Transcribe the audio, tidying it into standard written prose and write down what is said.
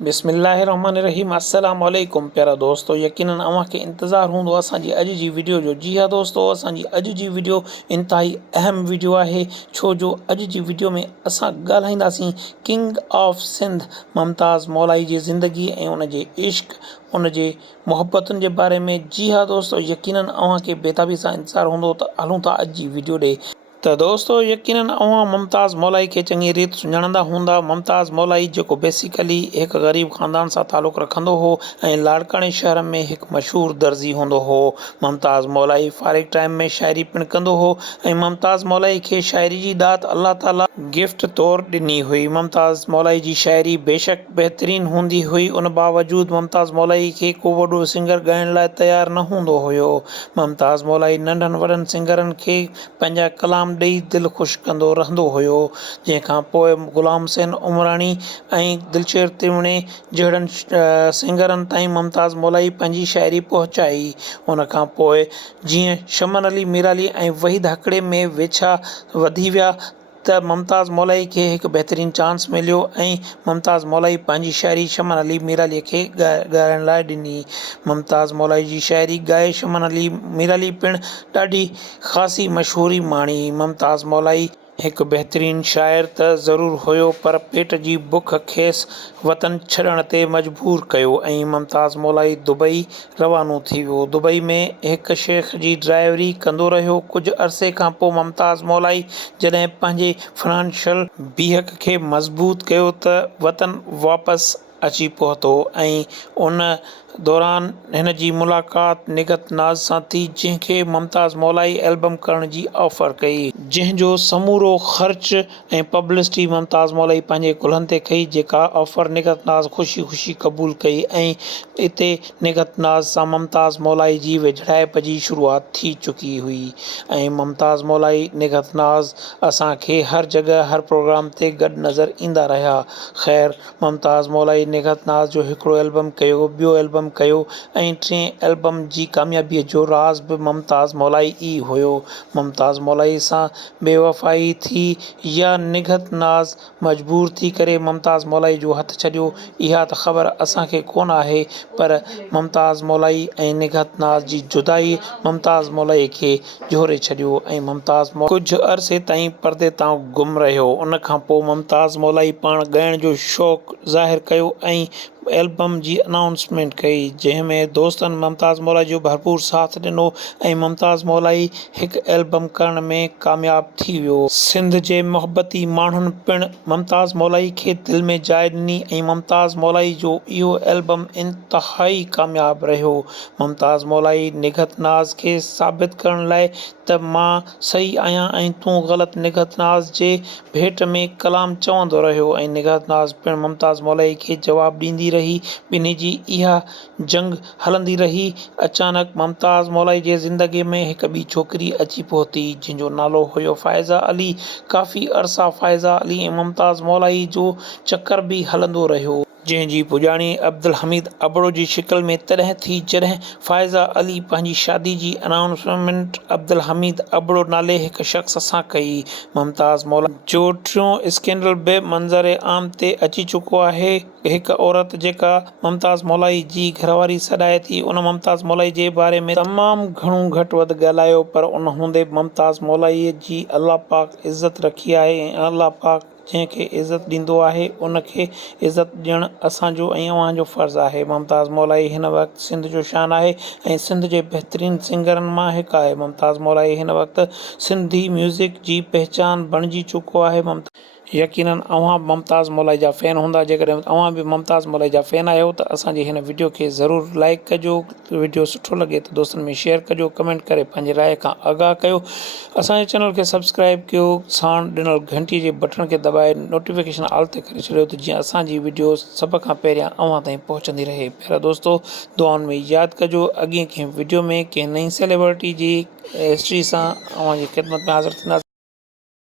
बिस्मिल्लाहिर्रहमानिर्रहीम अस्सलाम वालेकुम प्यारा दोस्तों, यकीनन अवां खे इंतज़ार हूंदो असांजी अॼु जी वीडियो जो। जी हाँ दोस्तों, असांजी अॼु जी वीडियो इंतहाई अहम वीडियो आहे, छो जो अॼु जी वीडियो में असां ॻाल्हाईंदासीं किंग ऑफ सिंध मुमताज़ मौलाई जी ज़िंदगी ऐं उन जे इश्क, उन जे मुहबतुनि जे बारे में। जी हाँ दोस्तों, यकीनन अवां खे बेताबी सां इंतज़ार हूंदो त हलूं था अॼु जी वीडियो ॾे। तो दोस्तों, यकीनन अवां मुमताज़ मौलाई के चंगी रीत सुञाणंदा हूंदा। मुमताज़ मौलाई जो बेसिकली एक गरीब ख़ानदान से ताल्लुक़ रखंदो हो ऐं लाड़काने शहर में एक मशहूर दर्जी होंदो हो। मुमताज़ मौलाई फारिग टाइम में शायरी पिण कंदो हो ऐं मुमताज़ मौलाई के शायरी जी दात अल्लाह ताला गिफ्ट तौर ॾिनी हुई। मुमताज़ मौलाई जी शायरी बेशक बेहतरीन होंदी हुई, उन बावजूद मुमताज़ मौलाई के को वॾो सिंगर ॻाइण लाइ तैयार न होंदो हुयो। मुमताज़ मौलाई नंढनि वॾनि सिंगरनि खे पंहिंजा कलाम ॾेई दिलि ख़ुशि कंदो रहंदो हुयो। जंहिंखां पोइ ग़ुलाम हुसैन उमरानी ऐं दिलशेर तिवणे जहिड़नि सिंगरनि ताईं मुमताज़ मौलाई पंहिंजी शायरी पहुचाई। उन खां पोइ जीअं शमन अली मीराली ऐं वहीद हकड़े में वेछा वधी विया त मुमताज़ मौलाई खे हिकु बहितरीन चांस मिलियो ऐं मुमताज़ मौलाई पंहिंजी शायरी शमन अली मीरालीअ खे ॻाइण लाइ ॾिनी। मुमताज़ मौलाई जी शायरी ॻाए शमन अली मीराली पिणु ॾाढी ख़ासी मशहूरी माणी। मुमताज़ मौलाई एक बेहतरीन शायर त ज़रूर हुयो, पर पेट जी बुख खेसि वतन छॾण ते मजबूर कयो ऐं मुमताज़ मौलाई दुबई रवानो थी वियो। दुबई में एक शेख जी ड्राइवरी कंदो रहियो। कुछ अरसे खां पोइ मुमताज़ मौलाई जॾहिं पंहिंजे फाइनेंशियल बीहक खे मज़बूत कयो त वतन वापसि अची पहुतो ऐं उन दौरान हिन जी मुलाक़ात निगत नाज़ सां थी, जंहिंखे मुमताज़ मौलाई एल्बम करण जी ऑफर कई, जंहिंजो समूरो ख़र्च ऐं पब्लिसिटी मुमताज़ मौलाई पंहिंजे कुल्हनि ते कई, जेका ऑफर निगत नाज़ ख़ुशी ख़ुशी क़बूल कई ऐं इते निगत नाज़ सां मुमताज़ मौलाई जी वेझड़ाइप जी शुरूआत थी चुकी हुई ऐं मुमताज़ मौलाई निगत नाज़ असांखे हर जगह हर प्रोग्राम ते गॾु नज़र ईंदा रहिया। ख़ैर, मुमताज़ मौलाई निगत नाज़ जो हिकिड़ो एल्बम कयो, ॿियो एल्बम कयो ऐं टें एल्बम जी कामयाबीअ जो राज़ बि मुमताज़ मौलाई ई हुयो। मुमताज़ मौलाई सां बेवफ़ाई थी या निगत नाज़ मजबूर थी करे मुमताज़ मौलाई जो हथ छॾियो, इहा त ख़बर असांखे कोन आहे, पर मुमताज़ मौलाई ऐं निगत नाज़ जी जुदाई मुमताज़ मौलाई खे जोड़े छॾियो ऐं मुमताज़ कुझु अरसे ताईं परदे तां गुम रहियो। उन खां पोइ मुमताज़ मौलाई पाण ॻाइण जो शौक़ु ज़ाहिर कयो ऐं एल्बम जी अनाउंसमेंट कई, जंहिंमें दोस्तनि मुमताज़ मौलाई जो भरपूर साथ ॾिनो ऐं मुमताज़ मौलाई हिकु एल्बम करण में कामयाब थी वियो। सिंध जे मुहबती माण्हुनि पिणु मुमताज़ मौलाई खे दिलि में जाइ ॾिनी ऐं मुमताज़ मौलाई जो इहो एल्बम इंतहाई कामयाब रहियो। मुमताज़ मौलाई निगत नाज़ खे साबित करण लाइ त मां सही आहियां ऐं तूं ग़लति निगत नाज़ जे भेट में कलाम चवंदो रहियो ऐं निगत नाज़ पिणु मुमताज़ मौलाई खे जवाबु ॾींदी रही। ॿिन्ही जी इहा जंग हलंदी रही। अचानक मुमताज़ मौलाई जे ज़िंदगी में हिकु ॿी छोकिरी अची पहुती, जंहिंजो नालो हुयो फ़ाइज़ा अली। काफ़ी अरसा फ़ाइज़ा अली ऐं मुमताज़ मौलाई जो चकर बि हलंदो रहियो, जंहिंजी पुॼाणी अब्दुल हमीद अबड़ो जी शिकिल में तॾहिं थी जॾहिं फ़ाइज़ा अली पंहिंजी शादी जी अनाउंसमेंट अब्दुल हमीद अबड़ो नाले हिकु शख़्स सां कई। मुमताज़ मौलाई जो टियों स्कैंडल बि मंज़र आम ते अची चुको आहे। हिकु औरत जेका मुमताज़ मौलाई जी घरवारी सॾाए थी, उन मुमताज़ मौलाई जे बारे में तमामु घणो घटि वधि ॻाल्हायो, पर उन हूंदे मुमताज़ मौलाई जी अल्लाह पाक इज़त रखी आहे ऐं अल्लाह पाक जंहिंखे इज़त ॾींदो आहे उनखे इज़त ॾियणु असांजो ऐं अव्हांजो फ़र्ज़ु आहे। मुमताज़ मौलाई हिन वक़्तु सिंध जो शान आहे ऐं सिंध जे बहितरीन सिंगरनि मां हिकु आहे। मुमताज़ मौलाई हिन वक़्तु सिंधी म्यूज़िक जी पहचान बणिजी चुको आहे। यकीनन अव्हां मुमताज़ मौलाई जा फ़ैन हूंदा। जेकॾहिं अव्हां बि मुमताज़ मौलाई जा फ़ैन आहियो त असांजी हिन वीडियो खे ज़रूरु लाइक कजो। वीडियो सुठो लॻे त दोस्तनि में शेयर कजो, कमेंट करे पंहिंजी राय खां आगाह कयो। असांजे चैनल खे सब्सक्राइब कयो, साण ॾिनल घंटी जे बटन खे दॿाए नोटिफिकेशन ऑल ते करे छॾियो त जीअं असांजी वीडियो सभ खां पहिरियां अव्हां ताईं पहुचंदी रहे। पहिरियों दोस्तों, दुआउनि में यादि कजो। अॻे कंहिं वीडियो में कंहिं नई सेलिब्रिटी जी हिस्ट्री सां अव्हांजी ख़िदमत में हाज़िर थींदासीं।